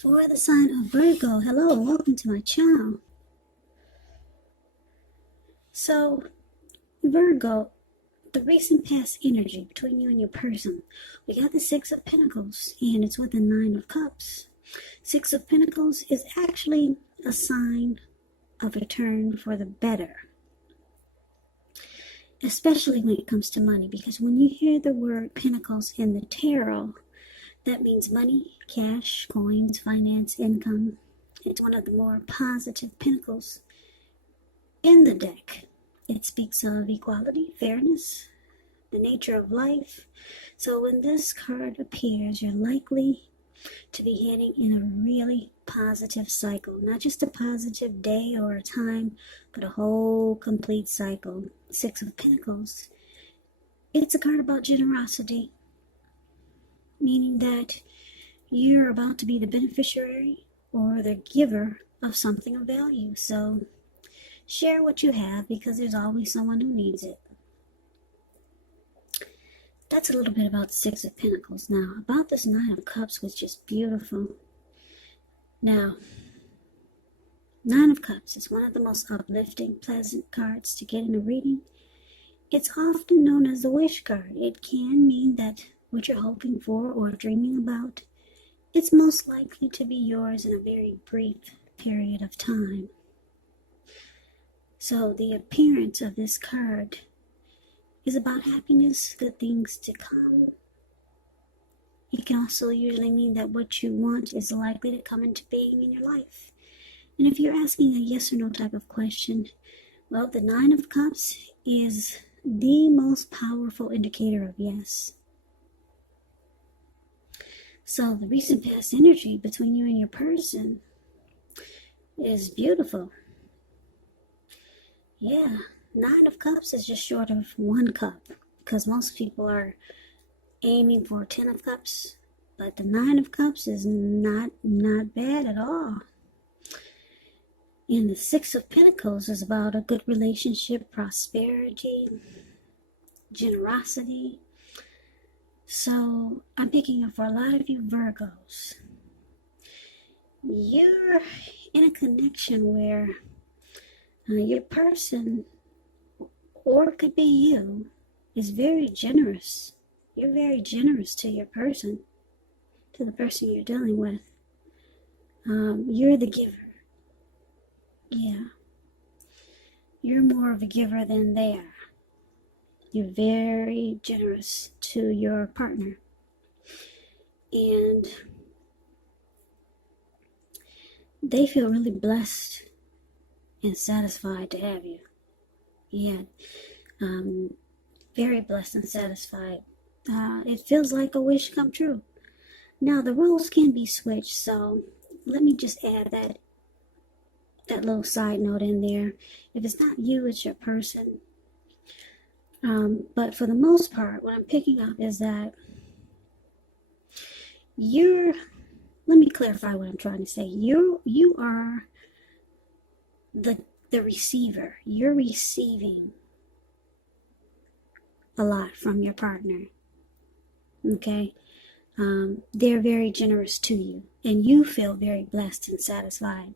For the sign of Virgo, hello, welcome to my channel. So, Virgo, the recent past energy between you and your person, we got the Six of Pentacles, and it's with the Nine of Cups. Six of Pentacles is actually a sign of a turn for the better, especially when it comes to money, because when you hear the word Pentacles in the tarot, that means money, cash, coins, finance, income. It's one of the more positive pentacles in the deck. It speaks of equality, fairness, the nature of life. So when this card appears, you're likely to be heading in a really positive cycle. Not just a positive day or a time, but a whole complete cycle. Six of Pentacles. It's a card about generosity, meaning that you're about to be the beneficiary or the giver of something of value. So share what you have, because there's always someone who needs it. That's a little bit about the Six of Pentacles. Now, about this Nine of Cups, which is beautiful. Now, Nine of Cups is one of the most uplifting, pleasant cards to get in a reading. It's often known as the wish card. It can mean that what you're hoping for or dreaming about, it's most likely to be yours in a very brief period of time. So the appearance of this card is about happiness, good things to come. It can also usually mean that what you want is likely to come into being in your life. And if you're asking a yes or no type of question, well, the Nine of Cups is the most powerful indicator of yes. So the recent past energy between you and your person is beautiful. Yeah, Nine of Cups is just short of one cup, because most people are aiming for 10 of Cups, but the Nine of Cups is not bad at all. And the Six of Pentacles is about a good relationship, prosperity, generosity. So I'm picking up for a lot of you Virgos, you're in a connection where your person, or it could be you, is very generous. You're very generous to your person, to the person you're dealing with. You're the giver. Yeah. You're more of a giver than they are. You're very generous to your partner. And they feel really blessed and satisfied to have you. Yeah. Very blessed and satisfied. It feels like a wish come true. Now, the roles can be switched, so let me just add that little side note in there. If it's not you, it's your person. But for the most part, what I'm picking up is that let me clarify what I'm trying to say. You are the receiver. You're receiving a lot from your partner. Okay? They're very generous to you, and you feel very blessed and satisfied.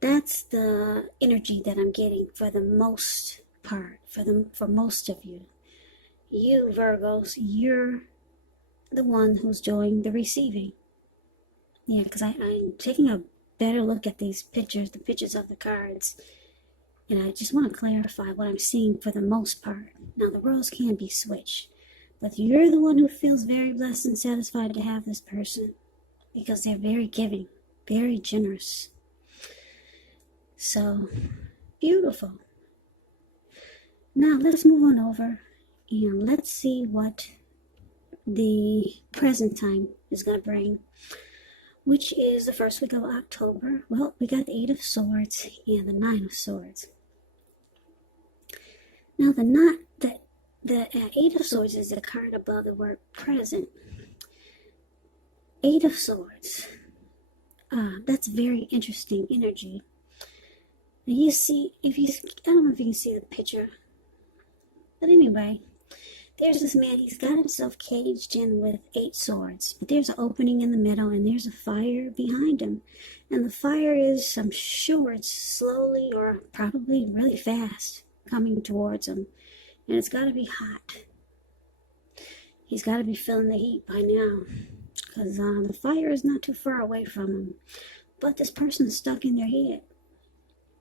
That's the energy that I'm getting for the most part, for most of you. You Virgos, you're the one who's doing the receiving. Yeah, because I'm taking a better look at these pictures, the pictures of the cards, and I just want to clarify what I'm seeing for the most part. Now, the roles can be switched, but you're the one who feels very blessed and satisfied to have this person, because they're very giving, very generous. So, beautiful. Now, let's move on over and let's see what the present time is going to bring, which is the first week of October. Well, we got the Eight of Swords and the Nine of Swords. Now, the Eight of Swords is the card above the word present. Eight of Swords. That's very interesting energy. You see, I don't know if you can see the picture, but anyway, There's this man, he's got himself caged in with 8 swords, but there's an opening in the middle and there's a fire behind him. And the fire is, I'm sure it's slowly or probably really fast coming towards him. And it's got to be hot. He's got to be feeling the heat by now, because the fire is not too far away from him. But this person's stuck in their head.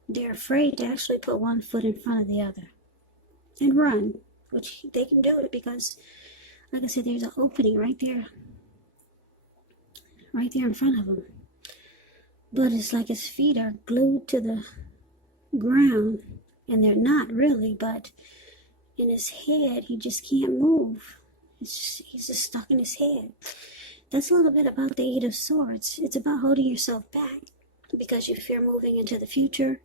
They're afraid to actually put one foot in front of the other and run, which they can do it because, like I said, there's an opening right there in front of him. But it's like his feet are glued to the ground, and they're not really, but in his head, he just can't move. He's just stuck in his head. That's a little bit about the 8 of Swords. It's about holding yourself back because you fear moving into the future,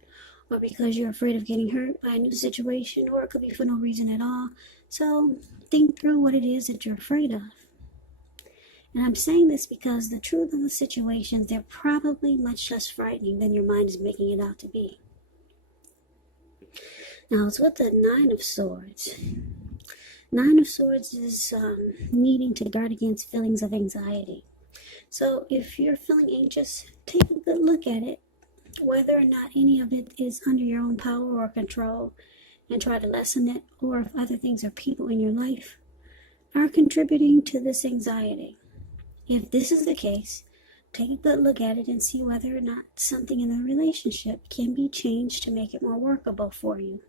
or because you're afraid of getting hurt by a new situation, or it could be for no reason at all. So think through what it is that you're afraid of. And I'm saying this because the truth of the situations, they're probably much less frightening than your mind is making it out to be. Now, it's with the 9 of Swords. 9 of Swords is needing to guard against feelings of anxiety. So if you're feeling anxious, take a good look at it, whether or not any of it is under your own power or control, and try to lessen it, or if other things or people in your life are contributing to this anxiety. If this is the case, take a good look at it and see whether or not something in the relationship can be changed to make it more workable for you.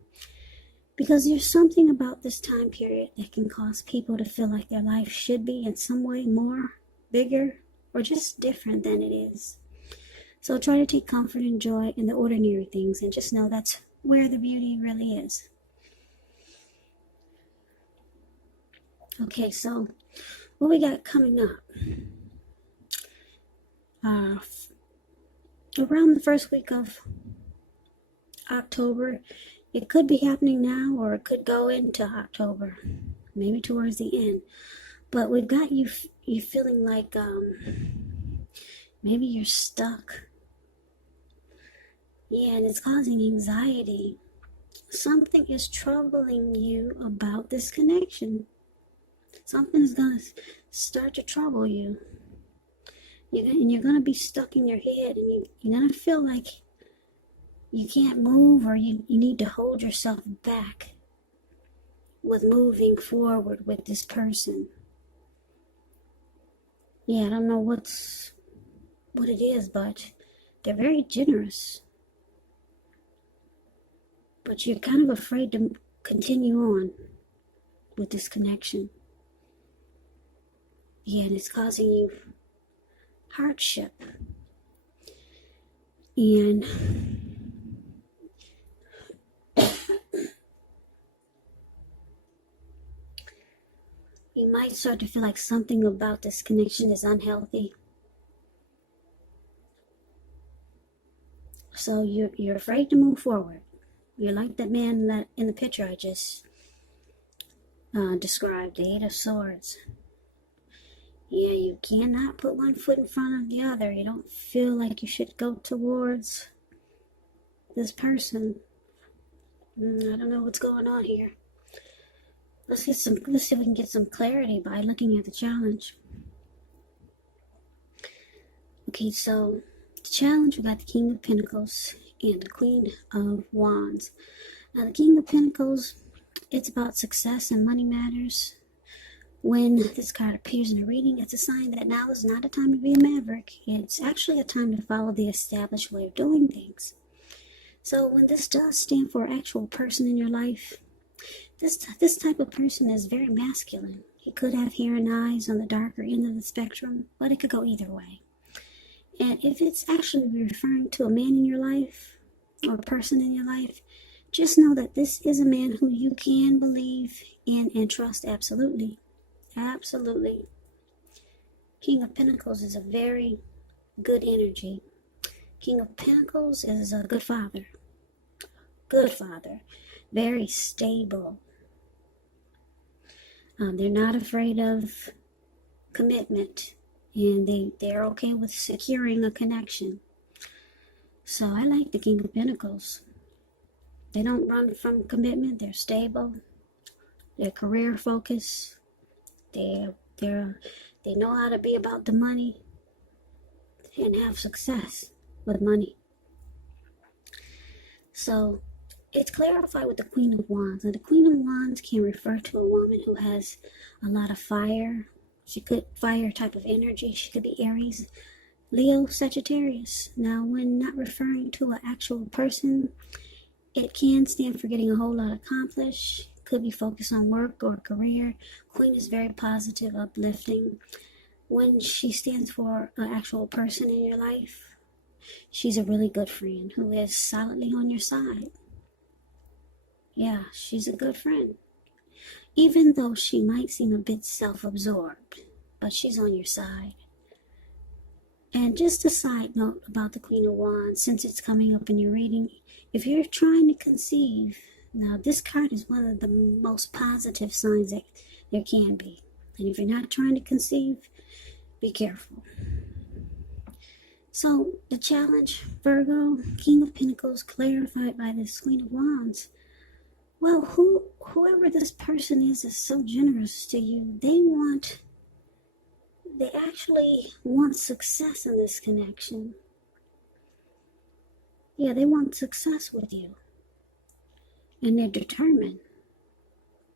Because there's something about this time period that can cause people to feel like their life should be in some way more, bigger, or just different than it is. So try to take comfort and joy in the ordinary things and just know that's where the beauty really is. Okay, so what we got coming up? Around the first week of October, it could be happening now, or it could go into October, maybe towards the end. But we've got you feeling like maybe you're stuck. Yeah, and it's causing anxiety. Something is troubling you about this connection. Something is going to start to trouble you. And you're going to be stuck in your head, and you're going to feel like you can't move, or you need to hold yourself back with moving forward with this person. Yeah, I don't know what it is, but they're very generous. But you're kind of afraid to continue on with this connection. Yeah, and it's causing you hardship. And you might start to feel like something about this connection is unhealthy. So you're afraid to move forward. You're like that man that in the picture I just described, the 8 of Swords. Yeah, you cannot put one foot in front of the other. You don't feel like you should go towards this person. I don't know what's going on here. Let's see if we can get some clarity by looking at the challenge. Okay, so the challenge, we got the King of Pentacles and the Queen of Wands. Now, the King of Pentacles, it's about success and money matters. When this card appears in a reading, it's a sign that now is not a time to be a maverick. It's actually a time to follow the established way of doing things. So when this does stand for an actual person in your life, this type of person is very masculine. He could have hair and eyes on the darker end of the spectrum, but it could go either way. And if it's actually referring to a man in your life or a person in your life, just know that this is a man who you can believe in and trust absolutely. Absolutely. King of Pentacles is a very good energy. King of Pentacles is a good father. Good father. Very stable. They're not afraid of commitment. And they're okay with securing a connection. So I like the King of Pentacles. They don't run from commitment. They're stable. They're career focused. They know how to be about the money and have success with money. So it's clarified with the Queen of Wands. And the Queen of Wands can refer to a woman who has a lot of fire. She could fire type of energy. She could be Aries, Leo, Sagittarius. Now, when not referring to an actual person, it can stand for getting a whole lot accomplished. Could be focused on work or career. Queen is very positive, uplifting. When she stands for an actual person in your life, she's a really good friend who is solidly on your side. Yeah, she's a good friend. Even though she might seem a bit self-absorbed, but she's on your side. And just a side note about the Queen of Wands, since it's coming up in your reading, if you're trying to conceive, now this card is one of the most positive signs that there can be. And if you're not trying to conceive, be careful. So the challenge, Virgo, King of Pentacles, clarified by this Queen of Wands. Well, whoever this person is so generous to you. They actually want success in this connection. Yeah, they want success with you. And they're determined.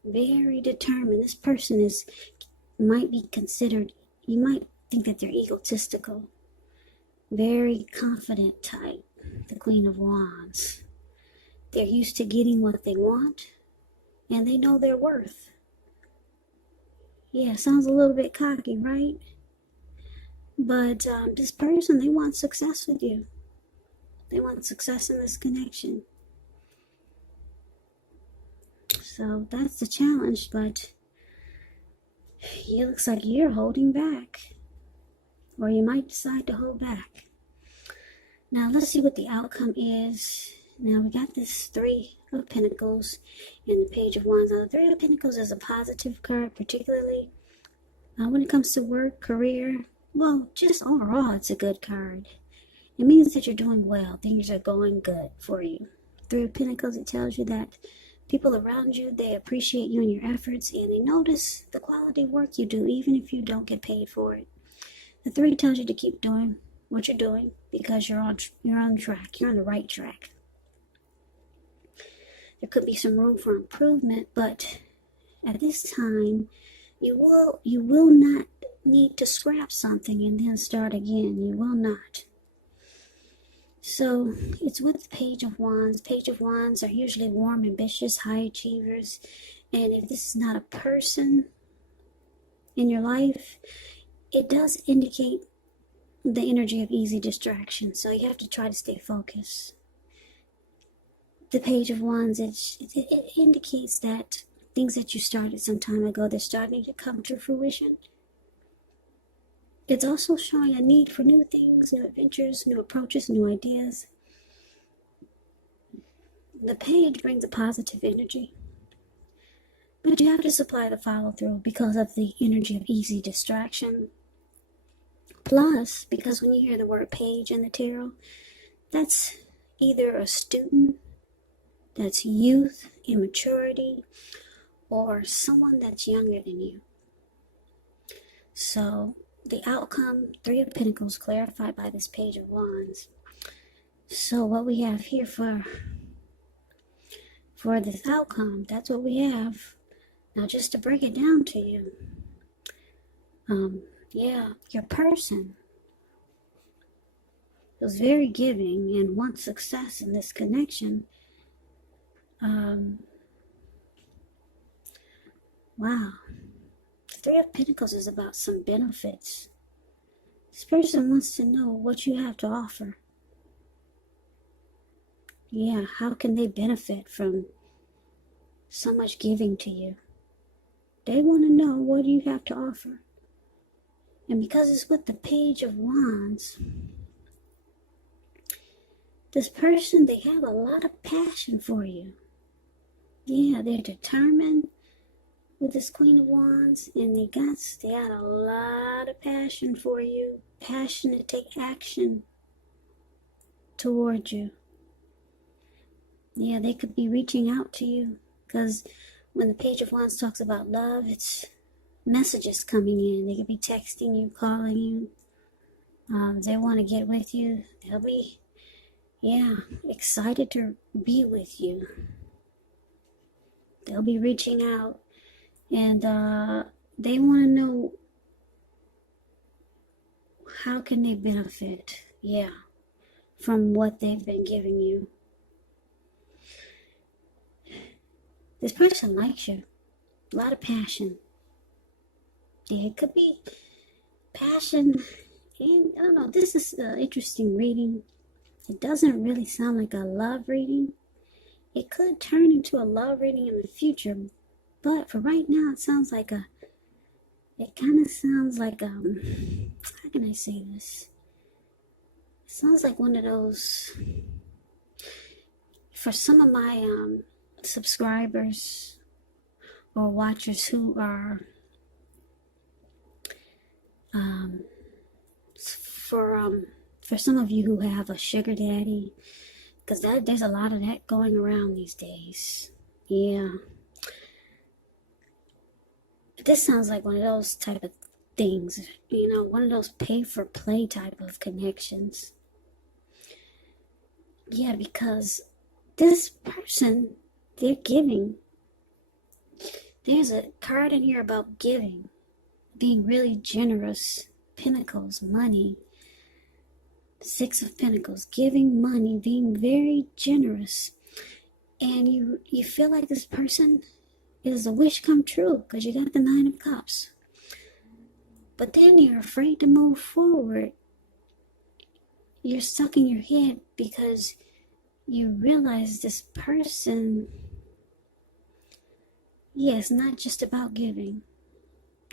Very determined. This person might be considered, you might think that they're egotistical. Very confident type, the Queen of Wands. They're used to getting what they want, and they know their worth. Yeah, sounds a little bit cocky, right? But this person, they want success with you. They want success in this connection. So that's the challenge, but it looks like you're holding back. Or you might decide to hold back. Now let's see what the outcome is. Now we got this Three of Pentacles and the Page of Wands. Now the Three of Pentacles is a positive card, particularly when it comes to work, career. Well, just overall, it's a good card. It means that you're doing well. Things are going good for you. Three of Pentacles, it tells you that people around you, they appreciate you and your efforts, and they notice the quality work you do, even if you don't get paid for it. The Three tells you to keep doing what you're doing because you're on track. You're on the right track. There could be some room for improvement, but at this time, you will not need to scrap something and then start again. You will not. So it's with the Page of Wands. Page of Wands are usually warm, ambitious, high achievers. And if this is not a person in your life, it does indicate the energy of easy distraction. So you have to try to stay focused. The Page of Wands, it indicates that things that you started some time ago, they're starting to come to fruition. It's also showing a need for new things, new adventures, new approaches, new ideas. The Page brings a positive energy. But you have to supply the follow-through because of the energy of easy distraction. Plus, because when you hear the word page in the tarot, that's either a student, that's youth, immaturity, or someone that's younger than you. So the outcome, Three of Pentacles, clarified by this Page of Wands. So what we have here for this outcome, that's what we have. Now just to break it down to you, your person was very giving and wants success in this connection. Wow. The Three of Pentacles is about some benefits. This person wants to know what you have to offer. Yeah, how can they benefit from so much giving to you? They want to know what you have to offer. And because it's with the Page of Wands, this person, they have a lot of passion for you. Yeah, they're determined with this Queen of Wands, and they got a lot of passion for you. Passion to take action toward you. Yeah, they could be reaching out to you because When the Page of Wands talks about love, it's messages coming in. They could be texting you, calling you. They want to get with you. They'll be, excited to be with you. They'll be reaching out, and they want to know how can they benefit, from what they've been giving you. This person likes you. A lot of passion. Yeah, it could be passion. And I don't know, this is an interesting reading. It doesn't really sound like a love reading. It could turn into a love reading in the future. But for right now, it kind of sounds like, how can I say this? It sounds like one of those, for some of my subscribers or watchers who are for some of you who have a sugar daddy, because there's a lot of that going around these days. This sounds like one of those type of things, one of those pay for play type of connections. Because this person, they're giving. There's a card in here about giving, being really generous. Pentacles, money. Six of Pentacles, giving money, being very generous. And you feel like this person is a wish come true because you got the Nine of Cups. But then you're afraid to move forward. You're stuck in your head because you realize this person, it's not just about giving.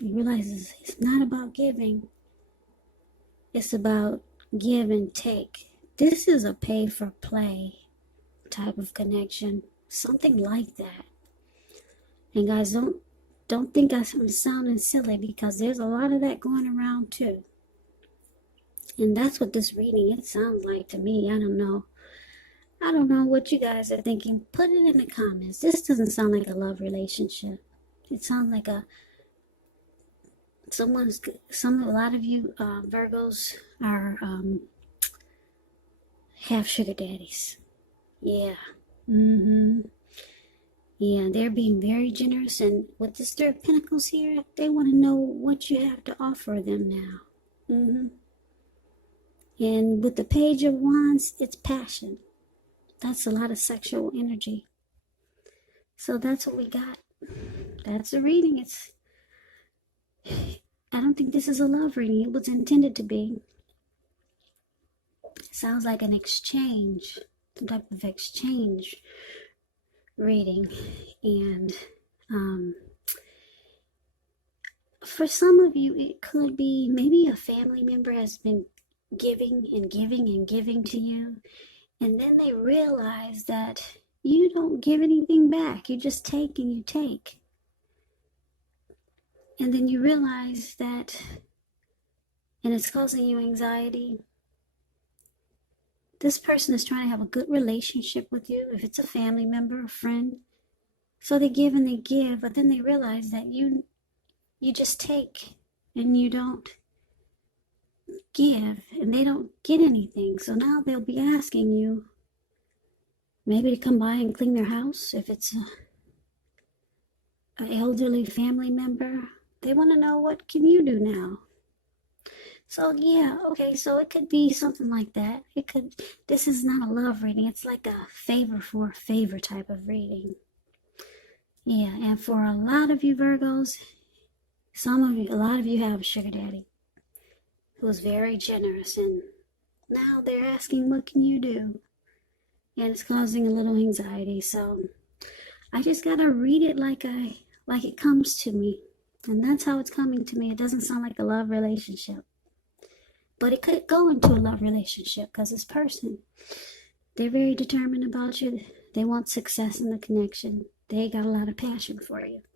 You realize it's not about giving. It's about give and take. This is a pay for play type of connection. Something like that. And guys, don't think I'm sounding silly, because there's a lot of that going around too. And that's what this reading, it sounds like to me. I don't know what you guys are thinking. Put it in the comments. This doesn't sound like a love relationship. It sounds like a lot of you Virgos are have sugar daddies. They're being very generous, and with this Three of Pentacles here, they want to know what you have to offer them now. And with the Page of Wands, it's passion. That's a lot of sexual energy. So that's what we got. That's a reading. I don't think this is a love reading. It was intended to be. It sounds like an exchange, some type of exchange reading. And for some of you, it could be maybe a family member has been giving and giving and giving to you, and then they realize that you don't give anything back. You just take and you take. And then you realize that, and it's causing you anxiety. This person is trying to have a good relationship with you, if it's a family member, a friend. So they give and they give, but then they realize that you just take and you don't give, and they don't get anything. So now they'll be asking you maybe to come by and clean their house. If it's an elderly family member, they want to know, what can you do now? So so it could be something like that. This is not a love reading. It's like a favor for a favor type of reading. And for a lot of you Virgos, a lot of you have a sugar daddy who's very generous, and now they're asking, what can you do? And it's causing a little anxiety. So I just gotta read it like it comes to me. And that's how it's coming to me. It doesn't sound like a love relationship. But it could go into a love relationship, because this person, they're very determined about you. They want success in the connection. They got a lot of passion for you.